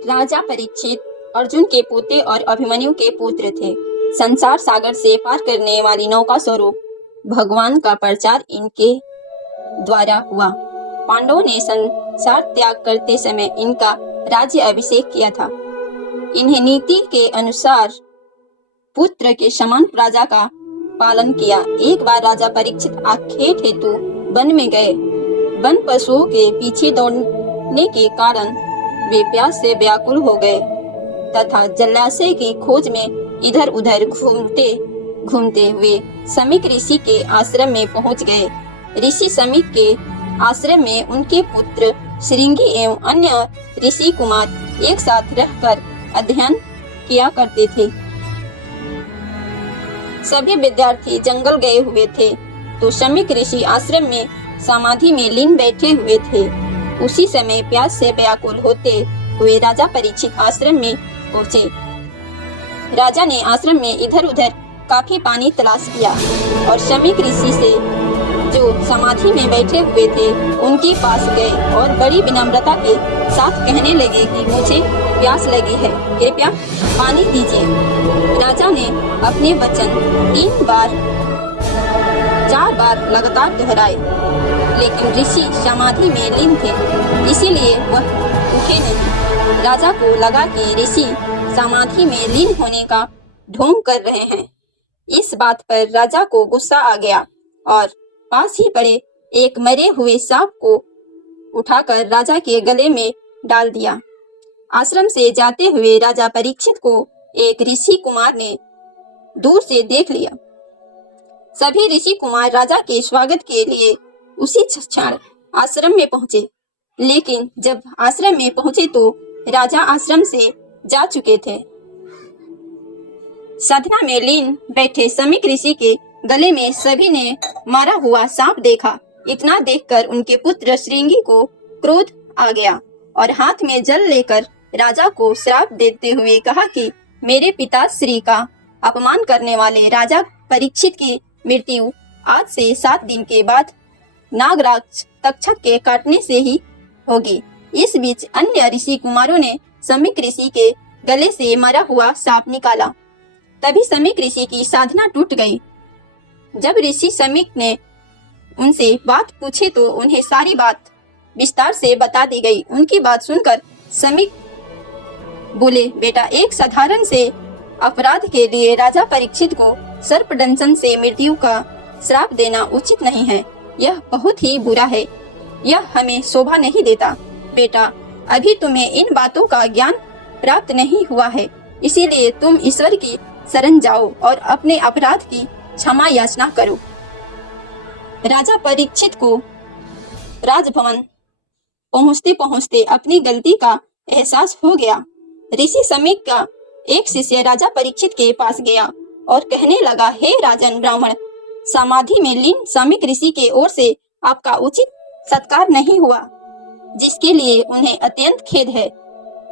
राजा परीक्षित अर्जुन के पोते और अभिमन्यु के पुत्र थे। संसार सागर से पार करने वाली नौका स्वरूप भगवान का प्रचार इनके द्वारा हुआ। पांडवों ने संसार त्याग करते समय इनका राज्य अभिषेक किया था। इन्हें नीति के अनुसार पुत्र के समान प्रजा का पालन किया। एक बार राजा परीक्षित आखेट हेतु वन में गए। वन पशुओं के पीछे दौड़ने के कारण वे प्यास से व्याकुल हो गए तथा जलाशय की खोज में इधर उधर घूमते घूमते हुए समीक ऋषि के आश्रम में पहुंच गए। ऋषि समीक के आश्रम में उनके पुत्र श्रृंगी एवं अन्य ऋषि कुमार एक साथ रहकर अध्ययन किया करते थे। सभी विद्यार्थी जंगल गए हुए थे तो समीक ऋषि आश्रम में समाधि में लीन बैठे हुए थे। उसी समय प्यास से व्याकुल होते हुए राजा परीक्षित आश्रम में पहुंचे। राजा ने आश्रम में इधर उधर काफी पानी तलाश किया और समीक ऋषि से जो समाधि में बैठे हुए थे उनके पास गए और बड़ी विनम्रता के साथ कहने लगे कि मुझे प्यास लगी है, कृपया पानी दीजिए। राजा ने अपने वचन 4 बार लगातार दोहराए, लेकिन ऋषि समाधि में लीन थे, इसीलिए वह उठे नहीं। राजा को लगा कि ऋषि समाधि में लीन होने का ढोंग कर रहे हैं। इस बात पर राजा को गुस्सा आ गया और पास ही पड़े एक मरे हुए सांप को उठाकर राजा के गले में डाल दिया। आश्रम से जाते हुए राजा परीक्षित को एक ऋषि कुमार ने दूर से देख लिया। सभी ऋषि कुमार राजा के स्वागत के लिए उसी क्षण आश्रम में पहुंचे, लेकिन जब आश्रम में पहुंचे तो राजा आश्रम से जा चुके थे। साधना में लीन बैठे समीक ऋषि के गले में सभी ने मारा हुआ सांप देखा। इतना देखकर उनके पुत्र श्रृंगी को क्रोध आ गया और हाथ में जल लेकर राजा को श्राप देते हुए कहा कि मेरे पिता श्री का अपमान करने वाले राजा परीक्षित की मृत्यु आज से 7 दिन के बाद नागराज तक्षक के काटने से ही होगी। इस बीच अन्य ऋषि कुमारों ने समीक ऋषि के गले से मरा हुआ सांप निकाला। तभी समीक ऋषि की साधना टूट गई। जब ऋषि समीक ने उनसे बात पूछी तो उन्हें सारी बात विस्तार से बता दी गई। उनकी बात सुनकर समीक बोले, बेटा, एक साधारण से अपराध के लिए राजा परीक्षित को सर्पदंशन से मृत्यु का श्राप देना उचित नहीं है। यह बहुत ही बुरा है। यह हमें शोभा नहीं देता। बेटा, अभी तुम्हें इन बातों का ज्ञान प्राप्त नहीं हुआ है, इसीलिए तुम ईश्वर की शरण जाओ और अपने अपराध की क्षमा याचना करो। राजा परीक्षित को राजभवन पहुंचते पहुंचते अपनी गलती का एहसास हो गया। ऋषि समीक का एक शिष्य राजा परीक्षित के पास गया और कहने लगा, हे राजन ब्राह्मण, समाधि में लीन समीक ऋषि के ओर से आपका उचित सत्कार नहीं हुआ, जिसके लिए उन्हें अत्यंत खेद है।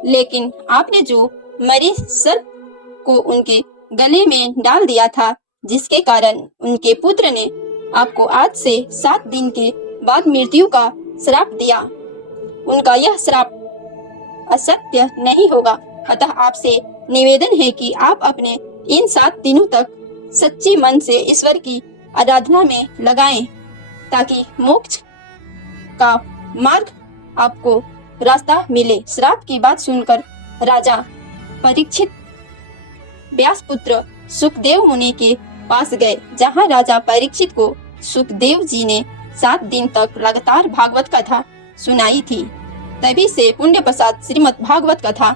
लेकिन आपने जो मरे सर्प को उनके गले में डाल दिया था, जिसके कारण उनके पुत्र ने आपको आज से 7 दिन के बाद मृत्यु का श्राप दिया, उनका यह श्राप असत्य नहीं होगा। अतः आपसे निवेदन है कि आप अपने इन 7 दिनों तक सच्चे मन से ईश्वर की आराधना में लगाएं, ताकि मोक्ष का मार्ग आपको रास्ता मिले। श्राप की बात सुनकर राजा परीक्षित व्यासपुत्र सुखदेव मुनि के पास गए, जहां राजा परीक्षित को सुखदेव जी ने 7 दिन तक लगातार भागवत कथा सुनाई थी। तभी से पुण्य प्रसाद श्रीमद् भागवत कथा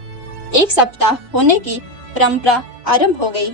1 सप्ताह होने की परंपरा आरंभ हो गई।